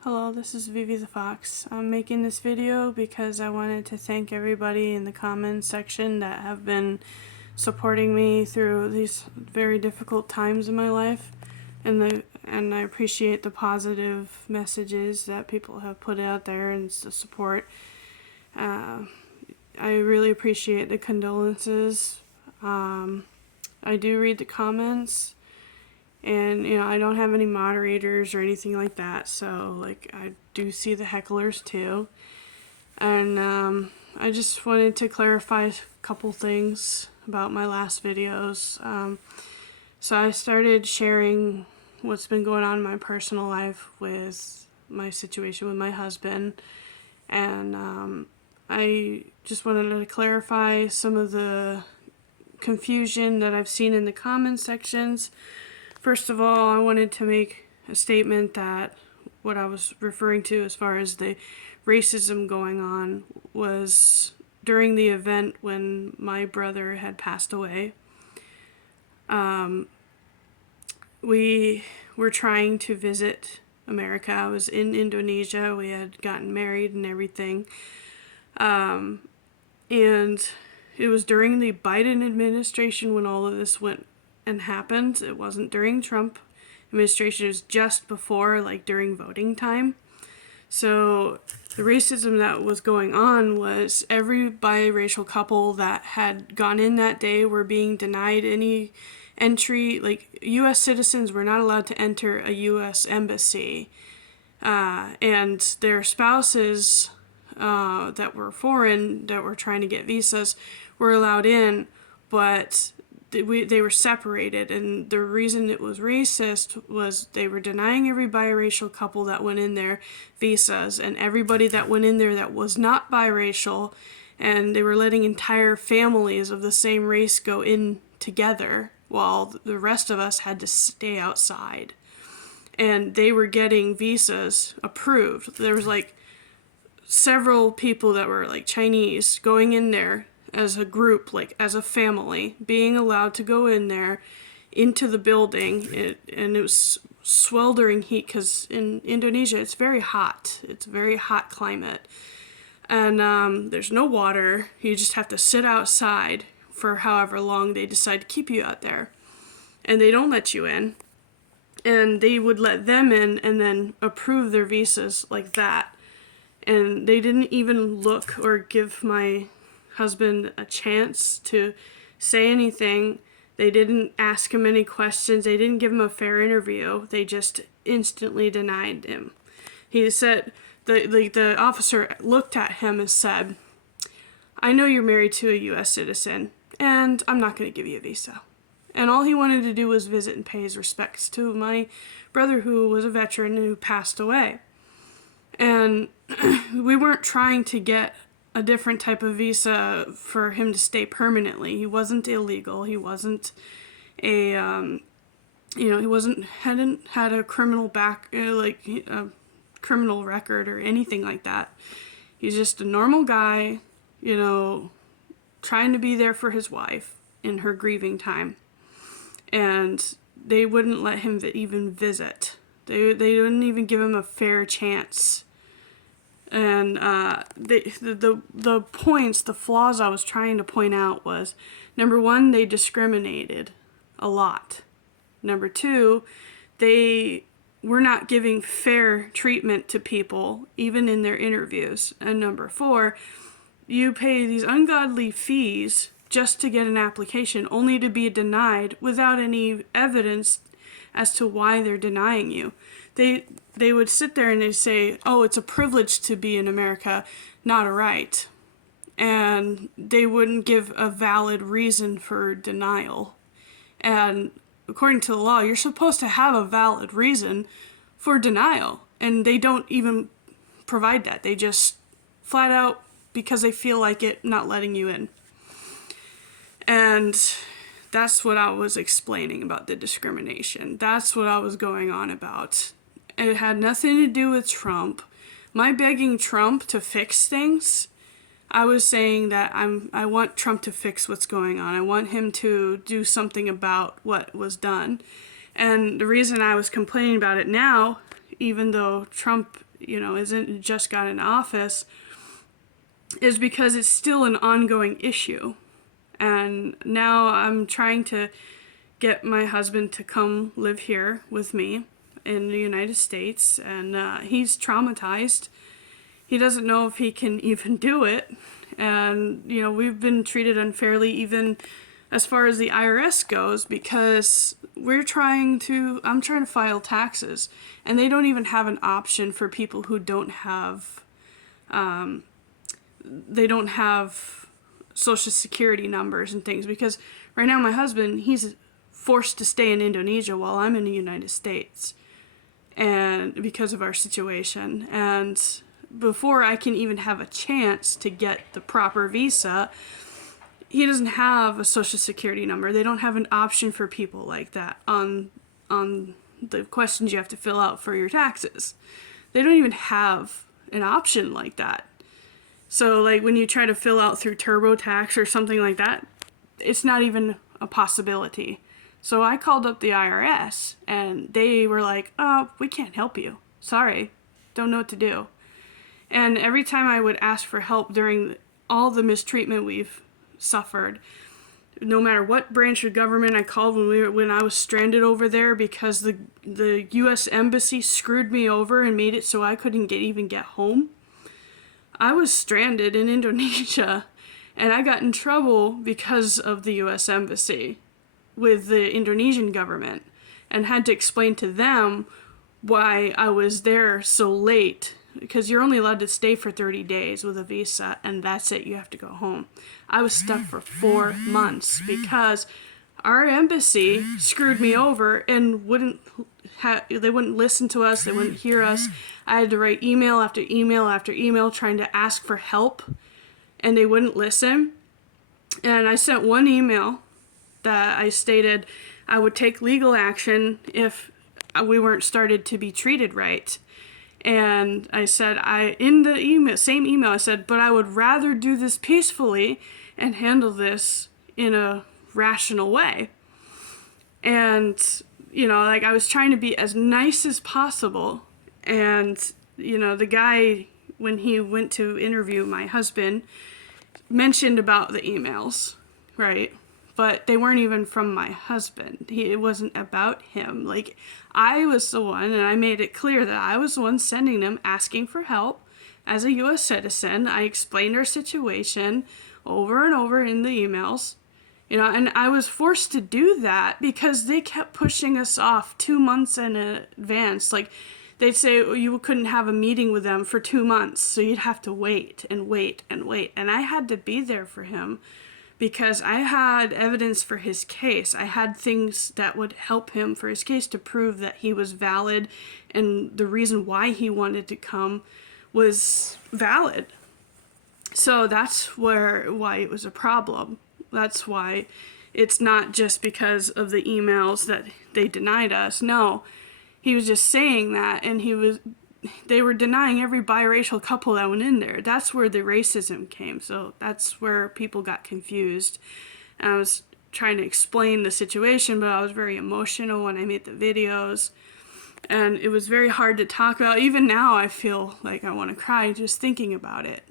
Hello, this is Vivi the Fox. I'm making this video because I wanted to thank everybody in the comments section that have been supporting me through these very difficult times in my life, and I appreciate the positive messages that people have put out there and the support. I really appreciate the condolences. I do read the comments. And, I don't have any moderators or anything like that, so, I do see the hecklers, too. And, I just wanted to clarify a couple things about my last videos. So I started sharing what's been going on in my personal life with my situation with my husband. And, I just wanted to clarify some of the confusion that I've seen in the comment sections. First of all, I wanted to make a statement that what I was referring to as far as the racism going on was during the event when my brother had passed away. We were trying to visit America. I was in Indonesia. We had gotten married and everything. And it was during the Biden administration when all of this went and happened. It wasn't during Trump administration. It was just before, during voting time. So the racism that was going on was every biracial couple that had gone in that day were being denied any entry. U.S. citizens were not allowed to enter a U.S. embassy. And their spouses that were foreign, that were trying to get visas, were allowed in, but they were separated, and the reason it was racist was they were denying every biracial couple that went in there visas, and everybody that went in there that was not biracial, and they were letting entire families of the same race go in together while the rest of us had to stay outside. And they were getting visas approved. There was several people that were Chinese going in there as a group, as a family, being allowed to go in there into the building. And it was sweltering heat because in Indonesia it's very hot. It's a very hot climate. And there's no water. You just have to sit outside for however long they decide to keep you out there. And they don't let you in. And they would let them in and then approve their visas like that. And they didn't even look or give my husband a chance to say anything. They didn't ask him any questions. They didn't give him a fair interview. They just instantly denied him. He said, the officer looked at him and said, "I know you're married to a U.S. citizen, and I'm not going to give you a visa." And all he wanted to do was visit and pay his respects to my brother, who was a veteran and who passed away. And we weren't trying to get a different type of visa for him to stay permanently. He wasn't illegal. He wasn't he hadn't had a criminal a criminal record or anything like that. He's just a normal guy, trying to be there for his wife in her grieving time. And they wouldn't let him even visit. They didn't even give him a fair chance. And the points, the flaws I was trying to point out was, number one, they discriminated a lot. Number two, they were not giving fair treatment to people, even in their interviews. And number four, you pay these ungodly fees just to get an application, only to be denied without any evidence as to why they're denying you. They would sit there and they'd say, "Oh, it's a privilege to be in America, not a right." And they wouldn't give a valid reason for denial. And according to the law, you're supposed to have a valid reason for denial. And they don't even provide that. They just flat out, because they feel like it, not letting you in. And that's what I was explaining about the discrimination. That's what I was going on about. It had nothing to do with Trump. My begging Trump to fix things, I was saying that I want Trump to fix what's going on. I want him to do something about what was done. And the reason I was complaining about it now, even though Trump isn't just got in office, is because it's still an ongoing issue. And now I'm trying to get my husband to come live here with me in the United States, and he's traumatized. He doesn't know if he can even do it. And, we've been treated unfairly even as far as the IRS goes, because I'm trying to file taxes, and they don't even have an option for people who don't have social security numbers and things, because right now my husband, he's forced to stay in Indonesia while I'm in the United States, and because of our situation. And before I can even have a chance to get the proper visa, he doesn't have a social security number. They don't have an option for people like that on the questions you have to fill out for your taxes. They don't even have an option like that. So like when you try to fill out through TurboTax or something like that, it's not even a possibility. So I called up the IRS, and they were like, "Oh, we can't help you. Sorry, don't know what to do." And every time I would ask for help during all the mistreatment we've suffered, no matter what branch of government I called when I was stranded over there, because the U.S. Embassy screwed me over and made it so I couldn't even get home. I was stranded in Indonesia, and I got in trouble because of the U.S. Embassy with the Indonesian government, and had to explain to them why I was there so late, because you're only allowed to stay for 30 days with a visa, and that's it, you have to go home. I was stuck for 4 months because our embassy screwed me over and they wouldn't listen to us, they wouldn't hear us. I had to write email after email after email trying to ask for help, and they wouldn't listen. And I sent one email that I stated I would take legal action if we weren't started to be treated right. And I said, in the same email, I said, but I would rather do this peacefully and handle this in a rational way. And, I was trying to be as nice as possible. And, the guy, when he went to interview my husband, mentioned about the emails, right? But they weren't even from my husband. It wasn't about him. Like, I was the one, and I made it clear that I was the one sending them, asking for help. As a U.S. citizen, I explained our situation over and over in the emails. And I was forced to do that because they kept pushing us off 2 months in advance. Like, they'd say you couldn't have a meeting with them for 2 months, so you'd have to wait and wait and wait. And I had to be there for him, because I had evidence for his case. I had things that would help him for his case to prove that he was valid, and the reason why he wanted to come was valid. So that's why it was a problem. That's why it's not just because of the emails that they denied us. No, he was just saying that, and they were denying every biracial couple that went in there. That's where the racism came. So that's where people got confused. And I was trying to explain the situation, but I was very emotional when I made the videos. And it was very hard to talk about. Even now, I feel like I want to cry just thinking about it.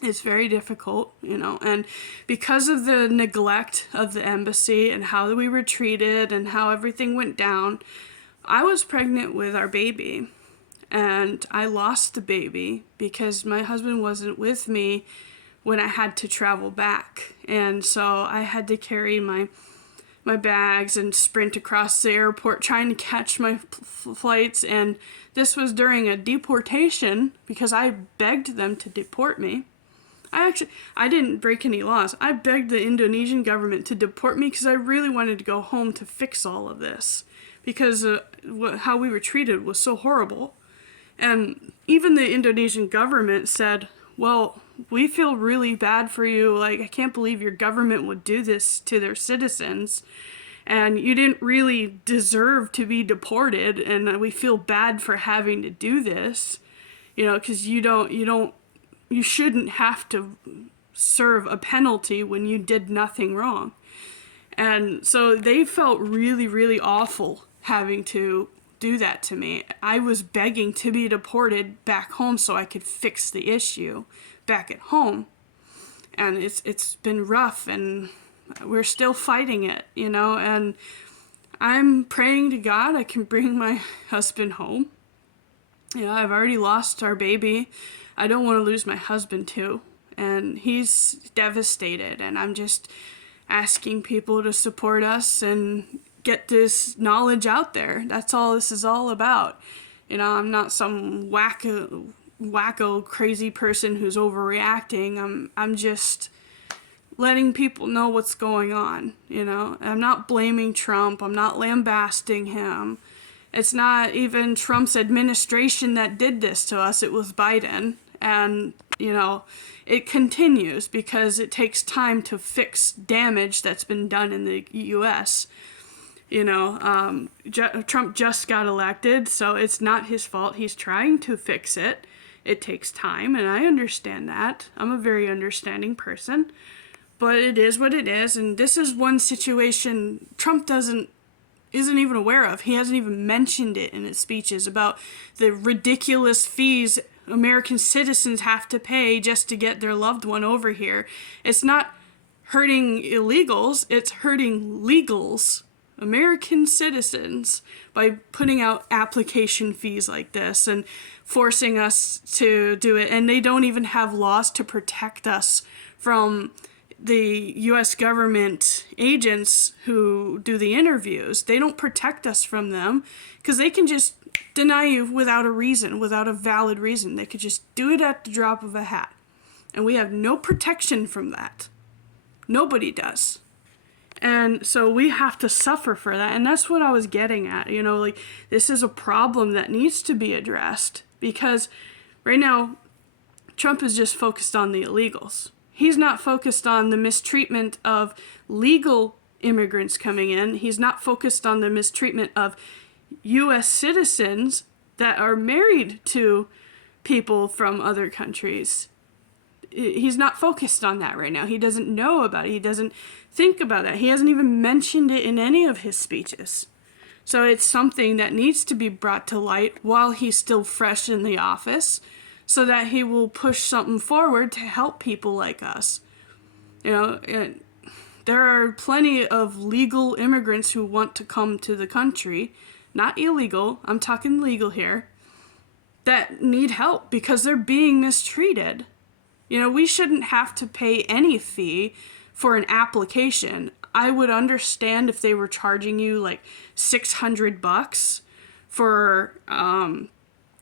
It's very difficult, and because of the neglect of the embassy and how we were treated and how everything went down, I was pregnant with our baby, and I lost the baby because my husband wasn't with me when I had to travel back. And so I had to carry my bags and sprint across the airport trying to catch my flights. And this was during a deportation because I begged them to deport me. I didn't break any laws. I begged the Indonesian government to deport me because I really wanted to go home to fix all of this, because how we were treated was so horrible. And even the Indonesian government said, well, we feel really bad for you. Like, I can't believe your government would do this to their citizens. And you didn't really deserve to be deported. And we feel bad for having to do this, because you shouldn't have to serve a penalty when you did nothing wrong. And so they felt really, really awful having to do that to me. I was begging to be deported back home so I could fix the issue back at home. And it's been rough, and we're still fighting it, you know, and I'm praying to God I can bring my husband home. You know, I've already lost our baby. I don't want to lose my husband too. And he's devastated, and I'm just asking people to support us and get this knowledge out there. That's all this is all about. You know, I'm not some wacko crazy person who's overreacting. I'm just letting people know what's going on, you know. I'm not blaming Trump. I'm not lambasting him. It's not even Trump's administration that did this to us. It was Biden. And, you know, it continues because it takes time to fix damage that's been done in the U.S. You know, Trump just got elected, so it's not his fault. He's trying to fix it. It takes time, and I understand that. I'm a very understanding person. But it is what it is, and this is one situation Trump isn't even aware of. He hasn't even mentioned it in his speeches about the ridiculous fees American citizens have to pay just to get their loved one over here. It's not hurting illegals, it's hurting legals, American citizens, by putting out application fees like this and forcing us to do it. And they don't even have laws to protect us from the U.S. government agents who do the interviews. They don't protect us from them because they can just deny you without a reason, without a valid reason. They could just do it at the drop of a hat. And we have no protection from that. Nobody does. And so we have to suffer for that. And that's what I was getting at. You know, like, this is a problem that needs to be addressed because right now, Trump is just focused on the illegals. He's not focused on the mistreatment of legal immigrants coming in. He's not focused on the mistreatment of U.S. citizens that are married to people from other countries. He's not focused on that right now. He doesn't know about it. He doesn't think about that. He hasn't even mentioned it in any of his speeches. So it's something that needs to be brought to light while he's still fresh in the office, so that he will push something forward to help people like us. You know, there are plenty of legal immigrants who want to come to the country, not illegal, I'm talking legal here, that need help because they're being mistreated. You know, we shouldn't have to pay any fee for an application. I would understand if they were charging you like $600 for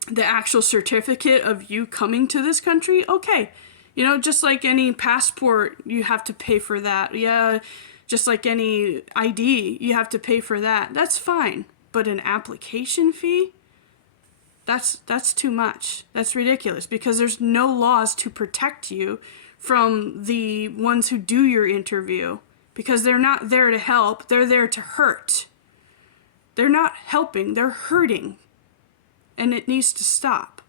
the actual certificate of you coming to this country. Okay, you know, just like any passport, you have to pay for that. Yeah, just like any ID, you have to pay for that. That's fine. But an application fee? That's too much. That's ridiculous because there's no laws to protect you from the ones who do your interview because they're not there to help. They're there to hurt. They're not helping. They're hurting. And it needs to stop.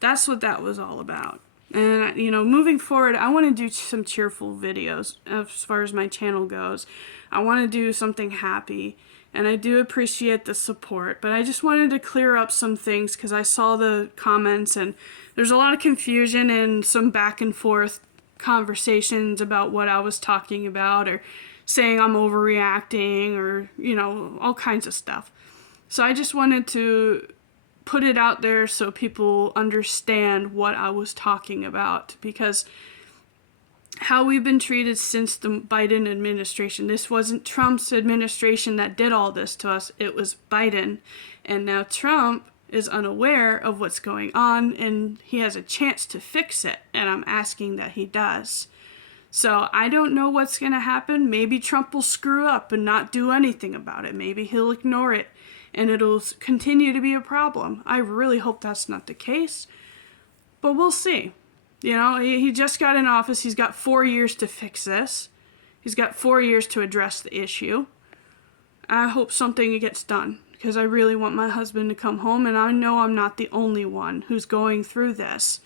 That's what that was all about. And, you know, moving forward, I want to do some cheerful videos as far as my channel goes. I want to do something happy. And I do appreciate the support. But I just wanted to clear up some things because I saw the comments and there's a lot of confusion and some back and forth conversations about what I was talking about or saying I'm overreacting or, you know, all kinds of stuff. So I just wanted to put it out there so people understand what I was talking about, because how we've been treated since the Biden administration. This wasn't Trump's administration that did all this to us. It was Biden. And now Trump is unaware of what's going on and he has a chance to fix it. And I'm asking that he does. So I don't know what's going to happen. Maybe Trump will screw up and not do anything about it. Maybe he'll ignore it and it'll continue to be a problem. I really hope that's not the case, but we'll see. You know, he just got in office. He's got 4 years to fix this. He's got 4 years to address the issue. I hope something gets done because I really want my husband to come home, and I know I'm not the only one who's going through this.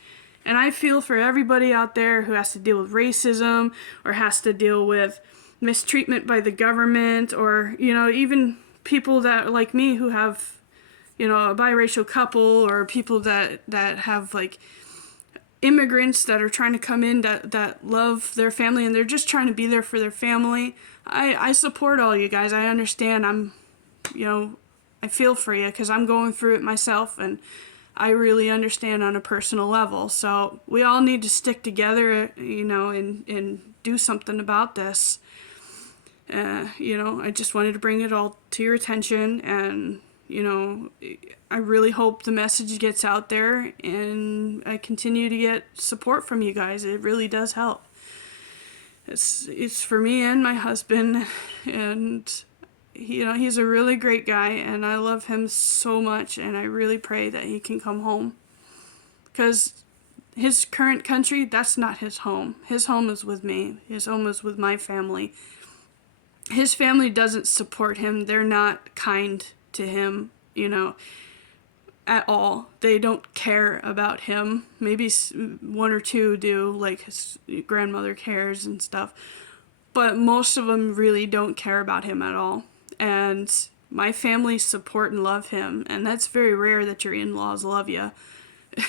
And I feel for everybody out there who has to deal with racism or has to deal with mistreatment by the government or, you know, even people that like me who have you know, a biracial couple or people that have like immigrants that are trying to come in that love their family and they're just trying to be there for their family. I support all you guys. I understand. You know, I feel for you because I'm going through it myself, and I really understand on a personal level. So we all need to stick together, you know, and do something about this. You know, I just wanted to bring it all to your attention, and you know, I really hope the message gets out there and I continue to get support from you guys. It really does help. It's for me and my husband, and you know, he's a really great guy and I love him so much, and I really pray that he can come home, because his current country, that's not his home. His home is with me. His home is with my family. His family doesn't support him. They're not kind to him, you know, at all. They don't care about him. Maybe one or two do, like his grandmother cares and stuff, but most of them really don't care about him at all. And my family support and love him, and that's very rare that your in-laws love you.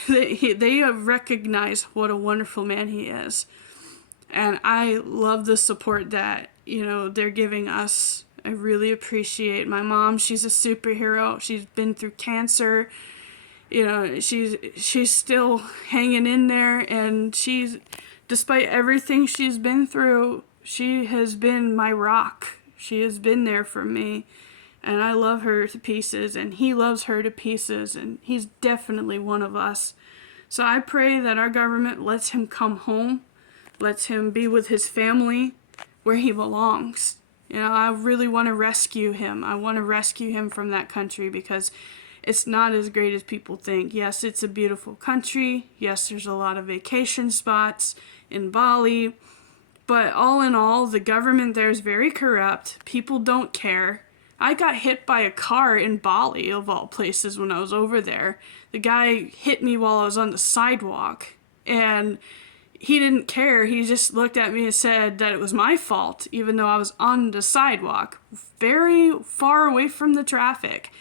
They recognize what a wonderful man he is, and I love the support that, you know, they're giving us. I really appreciate my mom. She's a superhero. She's been through cancer. You know, she's still hanging in there, and despite everything she's been through, she has been my rock. She has been there for me, and I love her to pieces, and he loves her to pieces, and he's definitely one of us. So I pray that our government lets him come home, lets him be with his family where he belongs. You know, I really want to rescue him. I want to rescue him from that country, because it's not as great as people think. Yes, it's a beautiful country. Yes, there's a lot of vacation spots in Bali. But all in all, the government there is very corrupt. People don't care. I got hit by a car in Bali, of all places, when I was over there. The guy hit me while I was on the sidewalk, and he didn't care. He just looked at me and said that it was my fault, even though I was on the sidewalk, very far away from the traffic.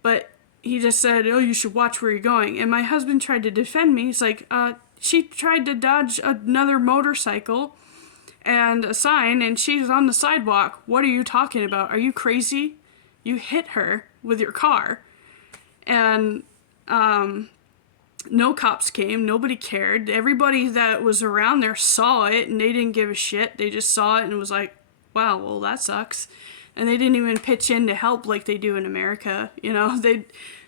But he just said, oh, you should watch where you're going. And my husband tried to defend me. He's like, she tried to dodge another motorcycle and a sign, and she's on the sidewalk. What are you talking about? Are you crazy? You hit her with your car. And no cops came. Nobody cared. Everybody that was around there saw it, and they didn't give a shit. They just saw it and was like, wow, well, that sucks. And they didn't even pitch in to help like they do in America. You know,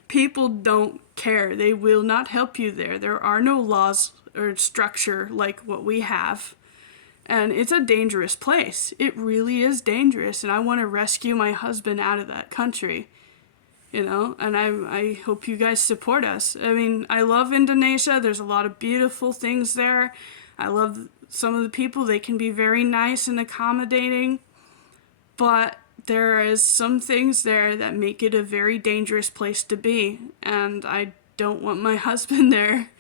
people don't care. They will not help you there. There are no laws or structure like what we have. And it's a dangerous place. It really is dangerous. And I want to rescue my husband out of that country. You know, and I hope you guys support us. I mean, I love Indonesia. There's a lot of beautiful things there. I love some of the people. They can be very nice and accommodating. But there is some things there that make it a very dangerous place to be. And I don't want my husband there.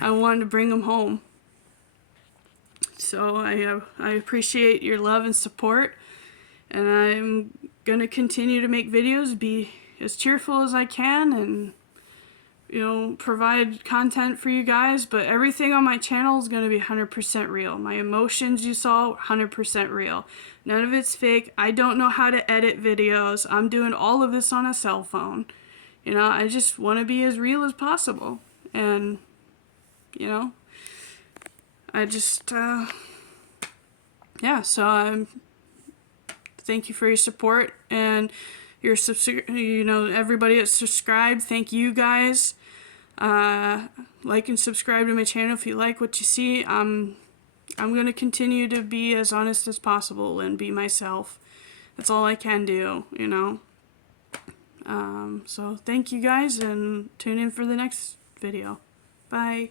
I want to bring him home. So I appreciate your love and support, and I'm gonna continue to make videos, be as cheerful as I can, and you know, provide content for you guys. But everything on my channel is gonna be 100% real. My emotions you saw, 100% real. None of it's fake. I don't know how to edit videos. I'm doing all of this on a cell phone. You know, I just want to be as real as possible, and you know, I just, yeah, so thank you for your support and your you know, everybody that subscribed. Thank you guys. Like and subscribe to my channel if you like what you see. I'm going to continue to be as honest as possible and be myself. That's all I can do, you know. So thank you guys, and tune in for the next video. Bye.